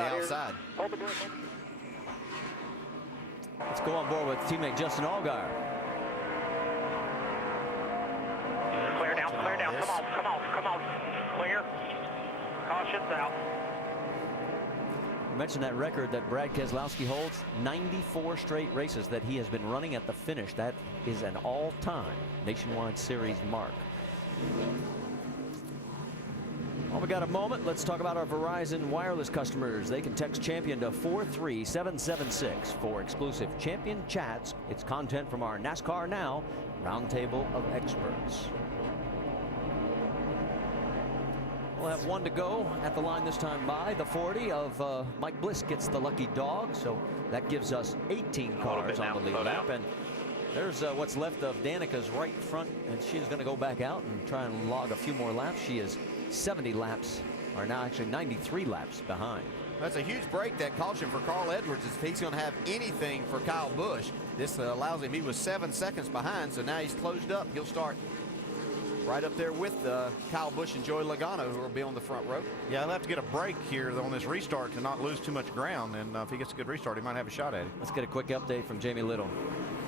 the outside. Hold the door. Let's go on board with teammate Justin Allgaier. Clear down, clear down. Come on. Clear. Caution's out. I mentioned that record that Brad Keselowski holds, 94 straight races that he has been running at the finish. That is an all-time Nationwide Series mark. Well, we got a moment. Let's talk about our Verizon wireless customers. They can text Champion to 43776 for exclusive Champion chats. It's content from our NASCAR Now Roundtable of Experts. We'll have one to go at the line this time by the 40 of Mike Bliss gets the lucky dog. So that gives us 18 cars on the lead lap. And there's what's left of Danica's right front. And she's going to go back out and try and log a few more laps. She is 70 laps, or now actually 93 laps behind. That's a huge break, that caution for Carl Edwards, if he's going to have anything for Kyle Busch. This allows him, he was 7 seconds behind, so now he's closed up. He'll start right up there with Kyle Busch and Joey Logano, who will be on the front row. Yeah, he'll have to get a break here on this restart to not lose too much ground, and if he gets a good restart, he might have a shot at it. Let's get a quick update from Jamie Little.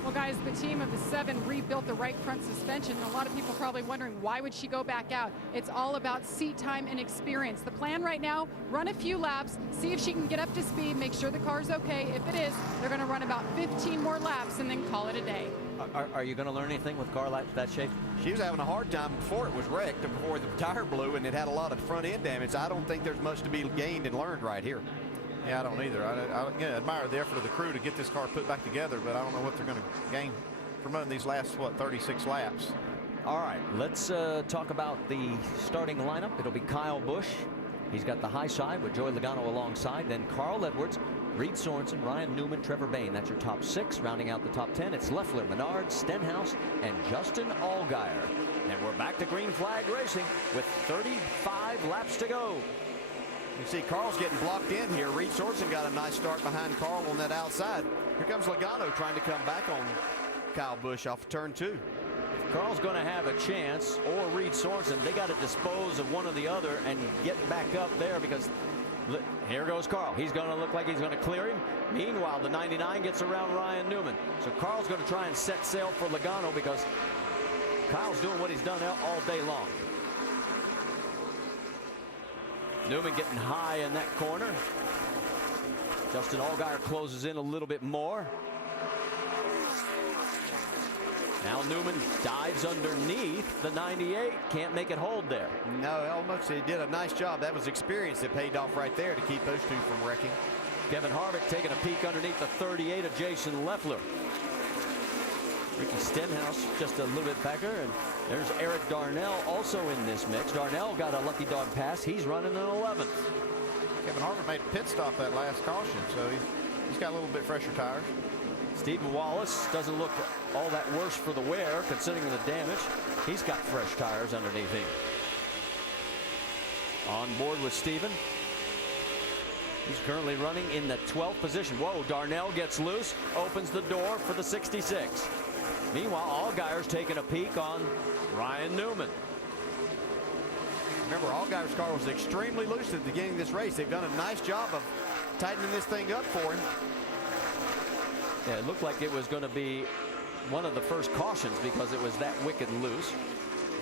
Well, guys, the team of the 7 rebuilt the right front suspension. And a lot of people probably wondering, why would she go back out? It's all about seat time and experience. The plan right now, run a few laps, see if she can get up to speed, make sure the car's okay. If it is, they're going to run about 15 more laps and then call it a day. Are you going to learn anything with car laps that shape? She was having a hard time before it was wrecked, and before the tire blew, and it had a lot of front end damage. I don't think there's much to be gained and learned right here. Yeah, I don't either. I admire the effort of the crew to get this car put back together, but I don't know what they're going to gain from running these last, 36 laps. All right, let's talk about the starting lineup. It'll be Kyle Busch. He's got the high side with Joey Logano alongside. Then Carl Edwards, Reed Sorensen, Ryan Newman, Trevor Bayne. That's your top 6. Rounding out the top 10, it's Leffler, Menard, Stenhouse, and Justin Allgaier. And we're back to green flag racing with 35 laps to go. You see Carl's getting blocked in here. Reed Sorensen got a nice start behind Carl on that outside. Here comes Logano trying to come back on Kyle Busch off of turn 2. If Carl's going to have a chance, or Reed Sorensen, they got to dispose of one or the other and get back up there, because here goes Carl. He's going to look like he's going to clear him. Meanwhile, the 99 gets around Ryan Newman. So Carl's going to try and set sail for Logano, because Kyle's doing what he's done all day long. Newman getting high in that corner. Justin Allgaier closes in a little bit more. Now Newman dives underneath the 98. Can't make it hold there. No, almost. He did a nice job. That was experience that paid off right there to keep those two from wrecking. Kevin Harvick taking a peek underneath the 38 of Jason Leffler. Ricky Stenhouse just a little bit backer, and there's Eric Darnell also in this mix. Darnell got a lucky dog pass. He's running an 11th. Kevin Harvick made a pit stop that last caution, so he's got a little bit fresher tires. Stephen Wallace doesn't look all that worse for the wear, considering the damage. He's got fresh tires underneath him. On board with Stephen. He's currently running in the 12th position. Whoa, Darnell gets loose, opens the door for the 66. Meanwhile, Allgaier's taking a peek on Ryan Newman. Remember, Allgaier's car was extremely loose at the beginning of this race. They've done a nice job of tightening this thing up for him. Yeah, it looked like it was going to be one of the first cautions because it was that wicked loose.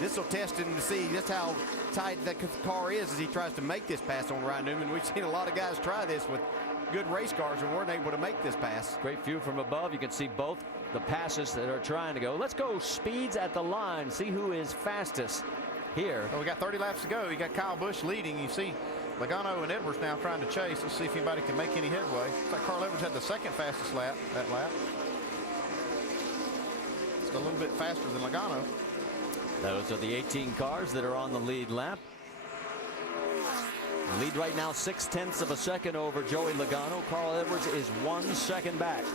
This will test him to see just how tight that car is as he tries to make this pass on Ryan Newman. We've seen a lot of guys try this with good race cars and weren't able to make this pass. Great view from above. You can see both the passes that are trying to go. Let's go speeds at the line. See who is fastest here. Well, we got 30 laps to go. You got Kyle Busch leading. You see Logano and Edwards now trying to chase. Let's see if anybody can make any headway. Looks like Carl Edwards had the second fastest lap that lap. It's a little bit faster than Logano. Those are the 18 cars that are on the lead lap. The lead right now 0.6 of a second over Joey Logano. Carl Edwards is 1 second back.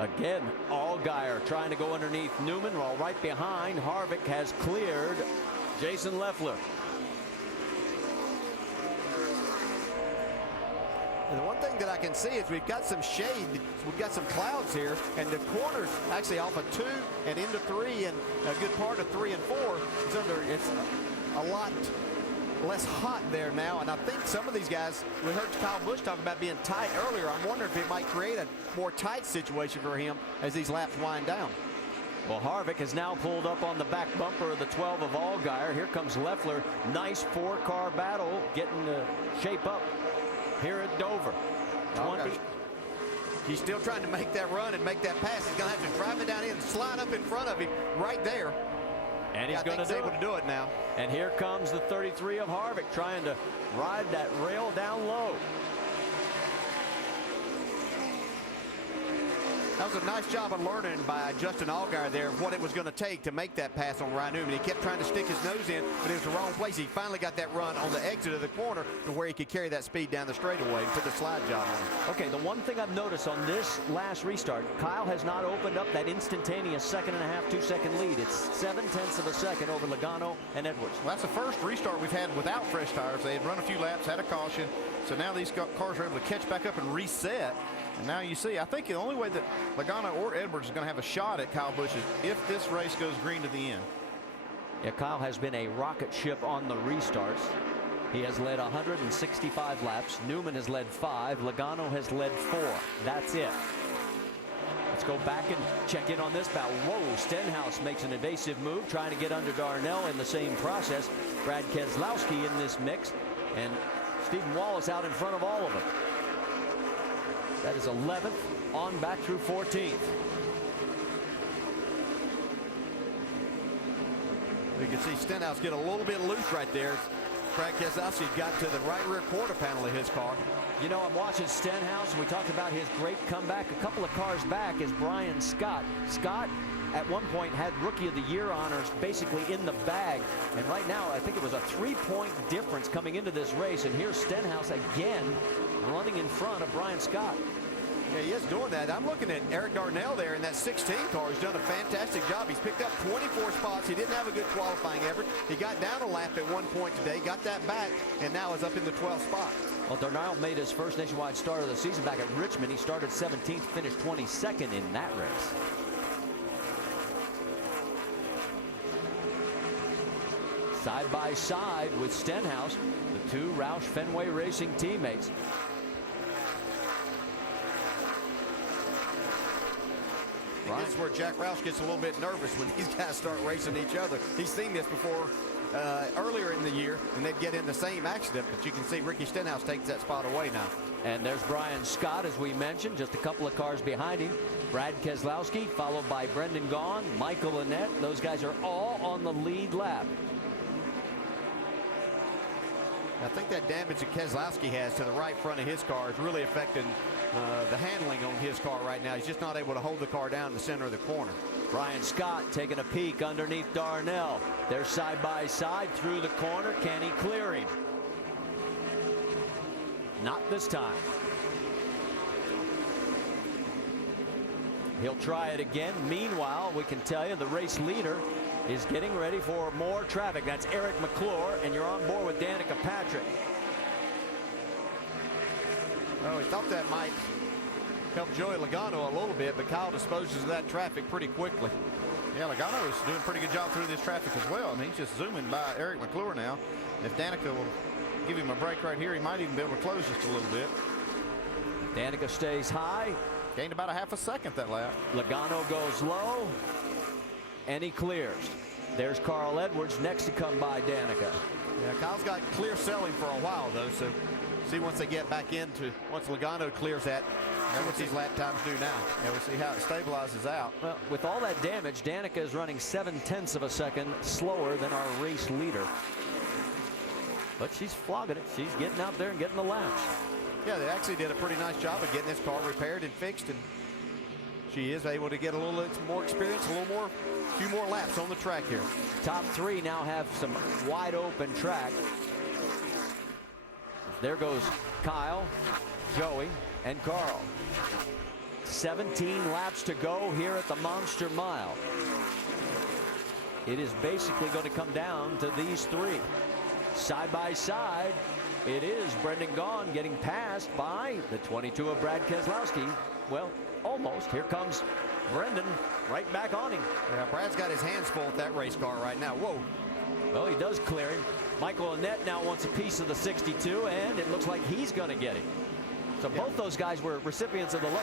Again, Allgaier trying to go underneath Newman, while right behind Harvick has cleared Jason Leffler. And the one thing that I can see is we've got some shade, we've got some clouds here, and the corners actually off of 2 and into 3 and a good part of 3 and 4 is under. It's a lot less hot there now, and I think some of these guys, we heard Kyle Busch talk about being tight earlier. I'm wondering if it might create a more tight situation for him as these laps wind down. Well, Harvick has now pulled up on the back bumper of the 12 of Allgaier. Here comes Leffler. Nice four-car battle getting to shape up here at Dover. 20. He's still trying to make that run and make that pass. He's going to have to drive it down in and slide up in front of him right there. And he's going to able to do it now. And here comes the 33 of Harvick trying to ride that rail down low. That was a nice job of learning by Justin Allgaier there what it was going to take to make that pass on Ryan Newman. He kept trying to stick his nose in, but it was the wrong place. He finally got that run on the exit of the corner to where he could carry that speed down the straightaway and put the slide job on him. Okay, the one thing I've noticed on this last restart, Kyle has not opened up that instantaneous 1.5, 2 second lead. It's 0.7 of a second over Logano and Edwards. Well, that's the first restart we've had without fresh tires. They had run a few laps, had a caution. So now these cars are able to catch back up and reset. And now you see, I think the only way that Logano or Edwards is going to have a shot at Kyle Busch is if this race goes green to the end. Yeah, Kyle has been a rocket ship on the restarts. He has led 165 laps. Newman has led 5. Logano has led 4. That's it. Let's go back and check in on this battle. Whoa, Stenhouse makes an evasive move, trying to get under Darnell in the same process. Brad Keselowski in this mix, and Stephen Wallace out in front of all of them. That is 11th on back through 14th. We can see Stenhouse get a little bit loose right there. Brad Keselowski got to the right rear quarter panel of his car. You know, I'm watching Stenhouse, and we talked about his great comeback. A couple of cars back is Brian Scott. Scott, at one point, had Rookie of the Year honors basically in the bag. And right now, I think it was a 3-point difference coming into this race. And here's Stenhouse again running in front of Brian Scott. Yeah, he is doing that. I'm looking at Eric Darnell there in that 16 car. He's done a fantastic job. He's picked up 24 spots. He didn't have a good qualifying effort. He got down a lap at one point today, got that back, and now is up in the 12th spot. Well, Darnell made his first nationwide start of the season back at Richmond. He started 17th, finished 22nd in that race. Side by side with Stenhouse, the two Roush Fenway Racing teammates. This is where Jack Roush gets a little bit nervous when these guys start racing each other. He's seen this before earlier in the year, and they'd get in the same accident, but you can see Ricky Stenhouse takes that spot away now. And there's Brian Scott, as we mentioned, just a couple of cars behind him. Brad Keselowski, followed by Brendan Gaughan, Michael Annett. Those guys are all on the lead lap. I think that damage that Keselowski has to the right front of his car is really affecting the handling on his car right now. He's just not able to hold the car down in the center of the corner. Brian Scott taking a peek underneath Darnell. They're side by side through the corner. Can he clear him? Not this time. He'll try it again. Meanwhile, we can tell you the race leader is getting ready for more traffic. That's Eric McClure, and you're on board with Danica Patrick. Oh, he thought that might help Joey Logano a little bit, but Kyle disposes of that traffic pretty quickly. Yeah, Logano is doing a pretty good job through this traffic as well. I mean, he's just zooming by Eric McClure now. If Danica will give him a break right here, he might even be able to close just a little bit. Danica stays high. Gained about a half a second that lap. Logano goes low, and he clears. There's Carl Edwards next to come by Danica. Yeah, Kyle's got clear selling for a while, though, so see once they get back into, once Logano clears that, see what these lap times do now. Yeah, we'll see how it stabilizes out. Well, with all that damage, Danica is running 0.7 of a second slower than our race leader. But she's flogging it. She's getting out there and getting the laps. Yeah, they actually did a pretty nice job of getting this car repaired and fixed, and she is able to get a little more experience, a few more laps on the track here. Top three now have some wide open track. There goes Kyle, Joey, and Carl. 17 laps to go here at the Monster Mile. It is basically going to come down to these three. Side by side, it is Brendan Gaughan getting passed by the 22 of Brad Keselowski. Well, almost. Here comes Brendan right back on him. Yeah, Brad's got his hands full with that race car right now. Whoa. Well, he does clear him. Michael Annett now wants a piece of the 62, and it looks like he's going to get it. So both those guys were recipients of the